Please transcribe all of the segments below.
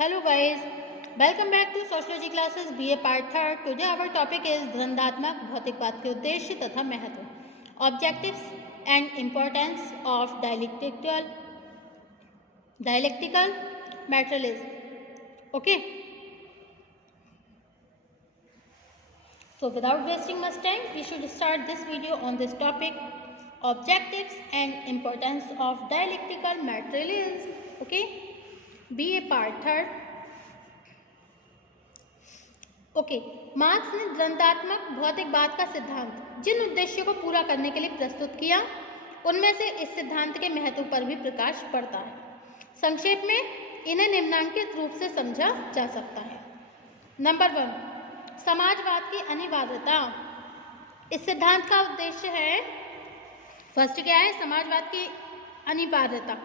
Hello guys, welcome back to Sociology classes BA part 3rd. Today our topic is द्वंद्वात्मक भौतिकवाद के उद्देश्य तथा महत्व, objectives and importance of dialectical materialism. Okay. So without wasting much time, we should start this video on this topic, objectives and importance of dialectical materialism. Okay. BA part 3rd. Okay, marks ने द्वंद्वात्मक भौतिकवाद का सिद्धांत जिन उद्देश्यों को पूरा करने के लिए प्रस्तुत किया, उनमें से इस सिद्धांत के महत्व पर भी प्रकाश पड़ता है। संक्षेप में इन्हें निम्नांकित रूप से समझा जा सकता है। नंबर 1, समाजवाद की अनिवार्यता। इस सिद्धांत का उद्देश्य है, फर्स्ट क्या है, समाजवाद की अनिवार्यता,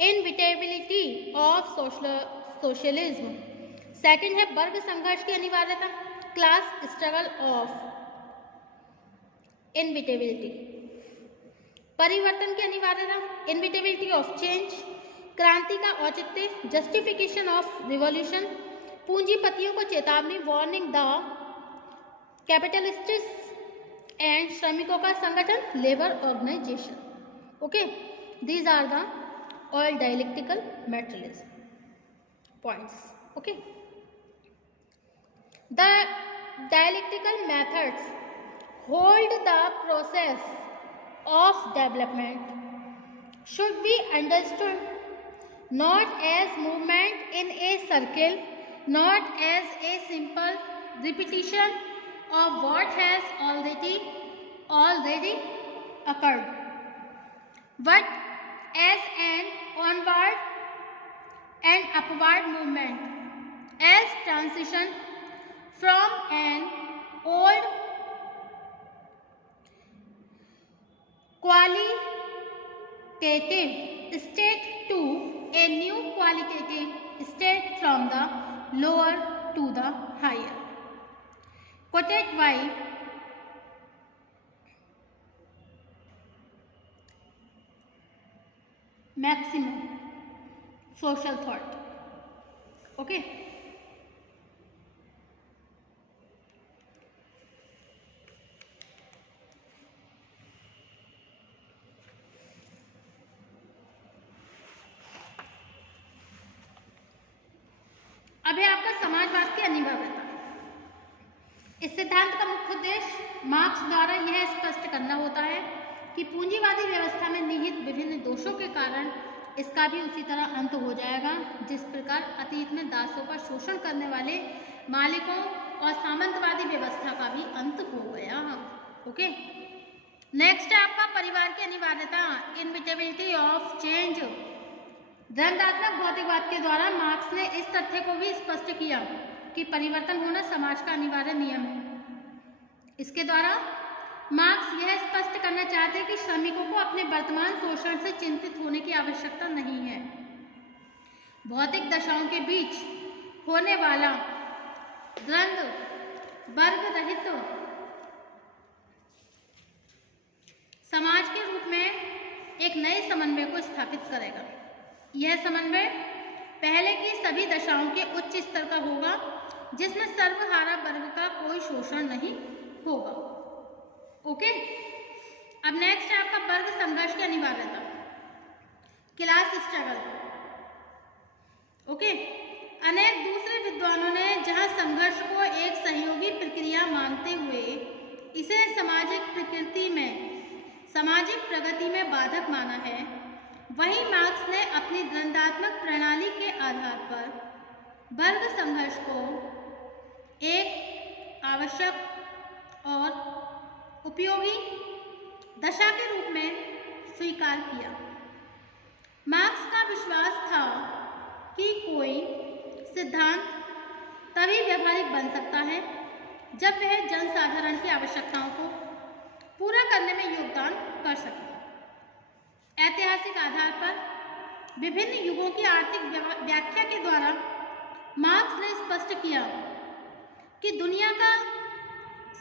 इनविटेबिलिटी ऑफ सोशलिज्म। सेकंड है वर्ग संघर्ष की अनिवार्यता, क्लास स्ट्रगल ऑफ इनविटेबिलिटी। परिवर्तन की अनिवार्यता, इनविटेबिलिटी ऑफ चेंज। क्रांति का औचित्य, जस्टिफिकेशन ऑफ रिवॉल्यूशन। पूंजीपतियों को चेतावनी, वार्निंग द कैपिटलिस्ट्स एंड श्रमिकों का संगठन, labour organization. Okay, these are the all dialectical materialism points. Okay, the dialectical methods hold the process of development should be understood not as movement in a circle, not as a simple repetition of what has already occurred, but as an onward and upward movement, as transition from an old qualitative state to a new qualitative state, from the lower to the higher. Quoted by Maximum Social Thought. Okay. अब है आपका समाजवाद की अनिवार्यता। इस सिद्धांत का मुख्य उद्देश्य मार्क्स द्वारा यह स्पष्ट करना होता है कि पूंजीवादी व्यवस्था में निहित विभिन्न दोषों के कारण इसका भी उसी तरह अंत हो जाएगा जिस प्रकार अतीत में दासों का शोषण करने वाले मालिकों और सामंतवादी व्यवस्था का भी अंत हो गया। ओके, नेक्स्ट है आपका परिवार की अनिवार्यता, इनविटेबिलिटी ऑफ चेंज। द्वंद्वात्मक भौतिकवाद के द्वारा मार्क्स ने इस तथ्य को भी स्पष्ट किया कि परिवर्तन होना समाज का अनिवार्य नियम है। इसके द्वारा मार्क्स यह स्पष्ट करना चाहते हैं कि श्रमिकों को अपने वर्तमान शोषण से चिंतित होने की आवश्यकता नहीं है। भौतिक दशाओं के बीच होने वाला द्वंद्व वर्ग रहित समाज के रूप में एक नए समन्वय को स्थापित करेगा। यह समन्वय पहले की सभी दशाओं के उच्च स्तर का होगा, जिसमें सर्वहारा वर्ग का कोई शोषण नहीं होगा। ओके, अब नेक्स्ट है आपका वर्ग संघर्ष की अनिवार्यता, क्लास स्ट्रगल। ओके, अनेक दूसरे विद्वानों ने जहां संघर्ष को एक सहयोगी प्रक्रिया मानते हुए इसे सामाजिक प्रगति में बाधक माना है, वहीं मार्क्स ने अपनी द्वंद्वात्मक प्रणाली के आधार पर वर्ग संघर्ष को एक आवश्यक और उपयोगी दशा के रूप में स्वीकार किया। मार्क्स का विश्वास था कि कोई सिद्धांत तभी व्यवहारिक बन सकता है जब वह जनसाधारण की आवश्यकताओं को पूरा करने में योगदान कर सके। ऐतिहासिक आधार पर विभिन्न युगों की आर्थिक व्याख्या के द्वारा मार्क्स ने स्पष्ट किया कि दुनिया का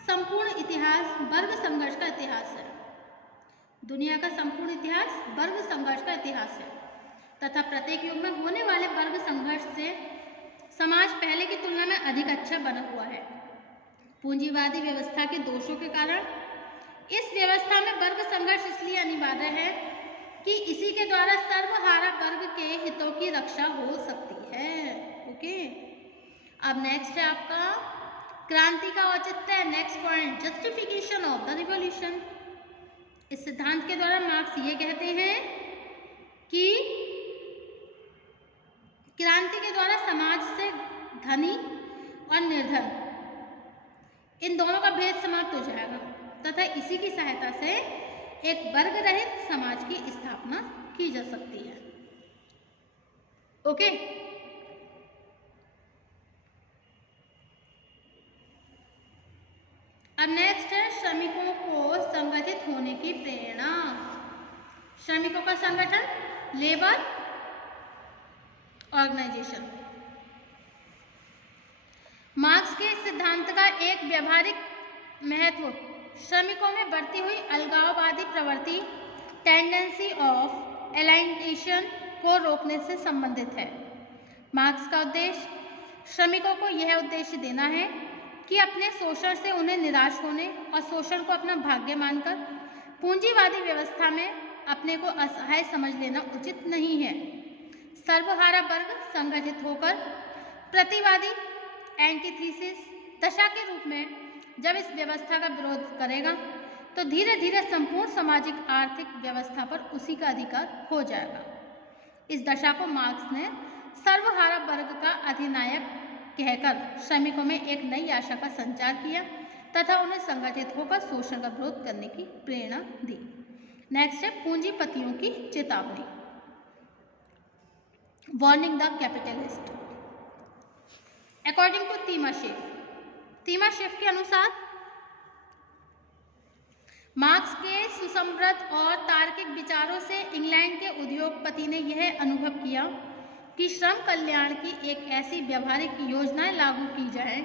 संपूर्ण इतिहास वर्ग संघर्ष का इतिहास है। दुनिया का संपूर्ण इतिहास वर्ग संघर्ष का इतिहास है तथा प्रत्येक युग में होने वाले वर्ग संघर्ष से अधिक अच्छा बना हुआ है। पूंजीवादी व्यवस्था के दोषों के कारण इस व्यवस्था में वर्ग संघर्ष इसलिए अनिवार्य है कि इसी के द्वारा सर्वहारा वर्ग के हितों की रक्षा हो सकती है। ओके, अब नेक्स्ट है आपका क्रांति का औचित्य। Next point, justification of the revolution. इस सिद्धांत के द्वारा मार्क्स ये कहते हैं कि क्रांति के द्वारा समाज से धनी और निर्धन इन दोनों का भेद समाप्त हो जाएगा तथा इसी की सहायता से एक वर्ग रहित समाज की स्थापना की जा सकती है। ओके, अब नेक्स्ट है श्रमिकों को संगठित होने की प्रेरणा। श्रमिकों का संगठन, लेबर ऑर्गेनाइजेशन। मार्क्स के सिद्धांत का एक व्यावहारिक महत्व श्रमिकों में बढ़ती हुई अलगाववादी प्रवृत्ति, टेंडेंसी ऑफ एलाइनेशन को रोकने से संबंधित है। मार्क्स का उद्देश्य श्रमिकों को यह उद्देश्य देना है कि अपने शोषण से उन्हें निराश होने और शोषण को अपना भाग्य मानकर पूंजीवादी व्यवस्था में अपने को असहाय समझ लेना उचित नहीं है। सर्वहारा वर्ग संगठित होकर प्रतिवादी एंटीथीसिस दशा के रूप में जब इस व्यवस्था का विरोध करेगा तो धीरे धीरे संपूर्ण सामाजिक आर्थिक व्यवस्था पर उसी का अधिकार हो जाएगा। इस दशा को मार्क्स ने सर्वहारा वर्ग का अधिनायक कहकर श्रमिकों में एक नई आशा का संचार किया तथा उन्हें संगठित होकर शोषण का विरोध करने की प्रेरणा दी। नेक्स्ट है पूंजीपतियों की चेतावनी, warning the capitalist. According to Timasheff के अनुसार मार्क्स के सुसंबद्ध और तार्किक विचारों से इंग्लैंड के उद्योगपति ने यह अनुभव किया कि श्रम कल्याण की एक ऐसी व्यवहारिक योजनाएं लागू की जाए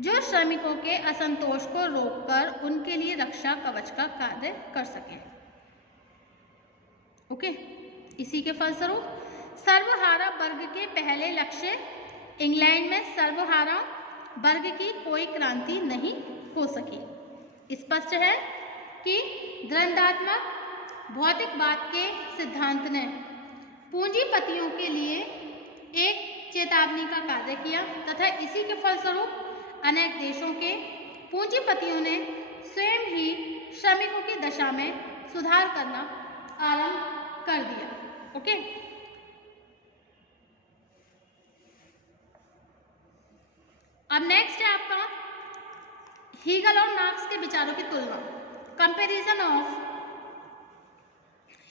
जो श्रमिकों के असंतोष को रोककर उनके लिए रक्षा कवच का कार्य कर सके। ओके, इसी के फलस्वरूप सर्वहारा वर्ग के पहले लक्ष्य इंग्लैंड में सर्वहारा वर्ग की कोई क्रांति नहीं हो सकी। स्पष्ट है कि द्वंद्वात्मक भौतिकवाद के सिद्धांत ने पूंजीपतियों के लिए एक चेतावनी का कार्य किया तथा इसी के फलस्वरूप अनेक देशों के पूंजीपतियों ने स्वयं ही श्रमिकों की दशा में सुधार करना आरंभ कर दिया। ओके, अब नेक्स्ट है आपका हीगल और मार्क्स के विचारों की तुलना, comparison of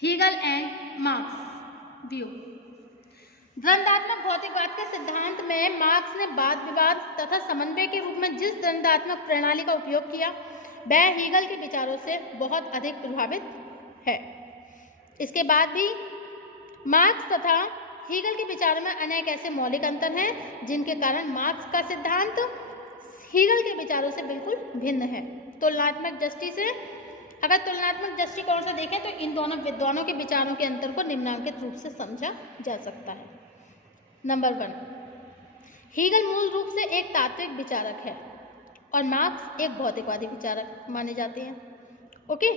Hegel and Marx view. द्वंद्वात्मक भौतिकवाद के सिद्धांत में मार्क्स ने वाद विवाद तथा समन्वय के रूप में जिस द्वंद्वात्मक प्रणाली का उपयोग किया वह हीगल के विचारों से बहुत अधिक प्रभावित है। इसके बाद भी मार्क्स तथा हीगल के विचारों में अनेक ऐसे मौलिक अंतर हैं जिनके कारण मार्क्स का सिद्धांत हीगल के विचारों से बिल्कुल भिन्न है। तुलनात्मक दृष्टि से अगर तुलनात्मक दृष्टिकोण से देखें तो इन दोनों विद्वानों के विचारों के अंतर को निम्नलिखित रूप से समझा जा सकता है। नंबर 1, हीगल मूल रूप से एक तात्विक विचारक है और मार्क्स एक भौतिकवादी विचारक माने जाते हैं। ओके,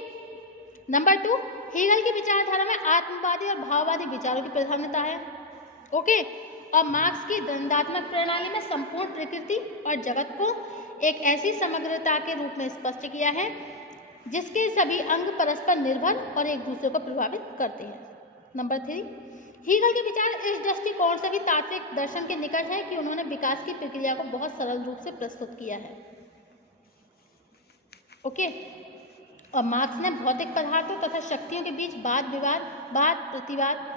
नंबर 2, हीगल की विचारधारा में आत्मवादी और भाववादी विचारों की प्राधान्यता है। ओके, और मार्क्स की द्वंद्वात्मक प्रणाली में संपूर्ण प्रकृति और जगत को एक ऐसी समग्रता के रूप में स्पष्ट किया है जिसके सभी अंग परस्पर निर्भर और एक दूसरे को प्रभावित करते हैं। नंबर 3, हीगल के विचार इस दृष्टिकोण से भी तात्विक दर्शन के निकट है कि उन्होंने विकास की प्रक्रिया को बहुत सरल रूप से प्रस्तुत किया है। ओके, और मार्क्स ने भौतिक पदार्थों तथा शक्तियों के बीच वाद विवाद, वाद प्रतिवाद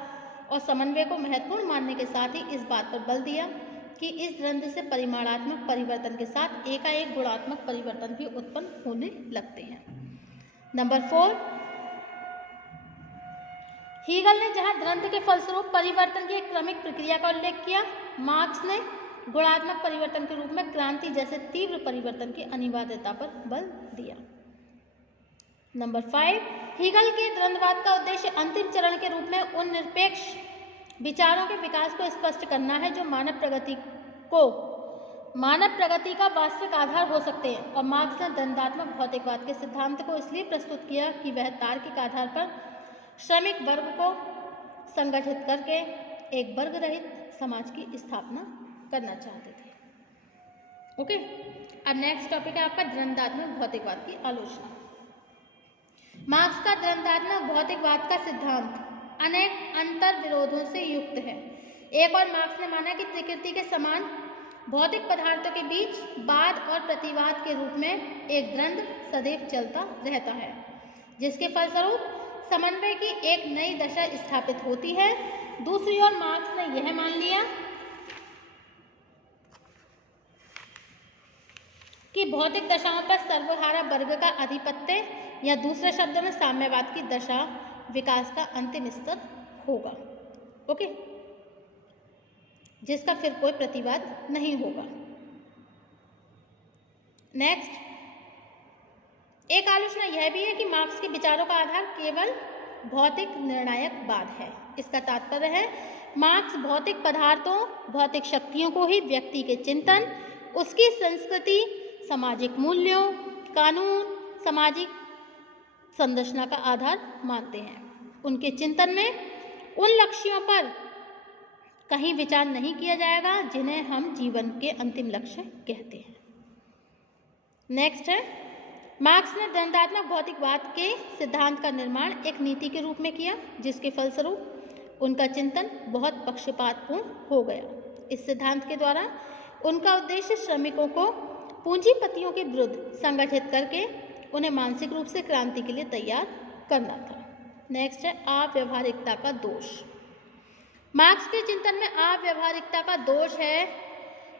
और समन्वय को महत्वपूर्ण मानने के साथ ही इस बात पर बल दिया कि इस द्वंद्व से परिमाणात्मक परिवर्तन के साथ एकाएक गुणात्मक परिवर्तन भी उत्पन्न होने लगते हैं। नंबर 4, हीगल ने जहां द्वंद्व के फलस्वरूप परिवर्तन की एक क्रमिक प्रक्रिया का उल्लेख किया, मार्क्स ने गुणात्मक परिवर्तन के रूप में क्रांति जैसे तीव्र परिवर्तन की अनिवार्यता पर बल दिया। नंबर 5, हीगल के द्वंद्ववाद का उद्देश्य अंतिम चरण के रूप में उन निरपेक्ष विचारों के विकास को स्पष्ट करना है जो मानव प्रगति को मानव प्रगति का वास्तविक आधार हो सकते हैं और मार्क्स ने दंडात्मक भौतिकवाद के सिद्धांत को इसलिए प्रस्तुत किया कि वह तार्किक आधार पर श्रमिक वर्ग को संगठित करके एक वर्ग रहित समाज की स्थापना करना चाहते थे। ओके, अब नेक्स्ट टॉपिक है आपका द्वंद्वात्मक भौतिकवाद की आलोचना। मार्क्स का द्वंद्वात्मक भौतिकवाद का सिद्धांत अनेक अंतर विरोधों से युक्त है। एक और मार्क्स ने माना कि प्रकृति के समान भौतिक पदार्थों के बीच वाद और प्रतिवाद के रूप में एक द्वंद्व सदैव चलता रहता है, जिसके फलस्वरूप समन्वय की एक नई दशा स्थापित होती है। दूसरी ओर मार्क्स ने यह मान लिया कि भौतिक दशाओं पर सर्वहारा वर्ग का आधिपत्य या दूसरे शब्द में साम्यवाद की दशा विकास का अंतिम स्तर होगा। ओके, जिसका फिर कोई प्रतिवाद नहीं होगा। नेक्स्ट, एक आलोचना यह भी है कि मार्क्स के विचारों का आधार केवल भौतिक निर्णायकवाद है। इसका तात्पर्य है मार्क्स भौतिक पदार्थों, भौतिक शक्तियों को ही व्यक्ति के चिंतन, उसकी संस्कृति, सामाजिक मूल्यों, कानून, सामाजिक संरचना का आधार मानते हैं। उनके चिंतन में उन लक्ष्यों पर कहीं विचार नहीं किया जाएगा जिन्हें हम जीवन के अंतिम लक्ष्य कहते हैं। नेक्स्ट है, मार्क्स ने द्वंद्वात्मक भौतिकवाद के सिद्धांत का निर्माण एक नीति के रूप में किया, जिसके फलस्वरूप उनका चिंतन बहुत पक्षपातपूर्ण हो गया। इस सिद्धांत के द्वारा उनका उद्देश्य श्रमिकों को पूंजीपतियों के विरुद्ध संगठित करके उन्हें मानसिक रूप से क्रांति के लिए तैयार करना था। नेक्स्ट है, अव्यावहारिकता का दोष। मार्क्स के चिंतन में अव्यावहारिकता का दोष है।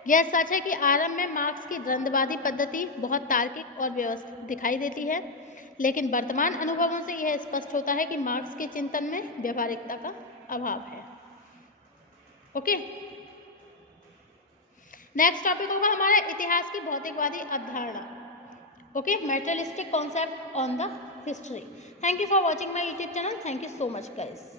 यह सच है कि आरंभ में मार्क्स की द्वंद्ववादी पद्धति बहुत तार्किक और व्यवस्थित दिखाई देती है, लेकिन वर्तमान अनुभवों से यह स्पष्ट होता है कि मार्क्स के चिंतन में व्यावहारिकता का अभाव है। ओके, नेक्स्ट टॉपिक होगा हमारा इतिहास की भौतिकवादी अवधारणा। Okay, materialistic concept on the history. Thank you for watching my YouTube channel. Thank you so much guys.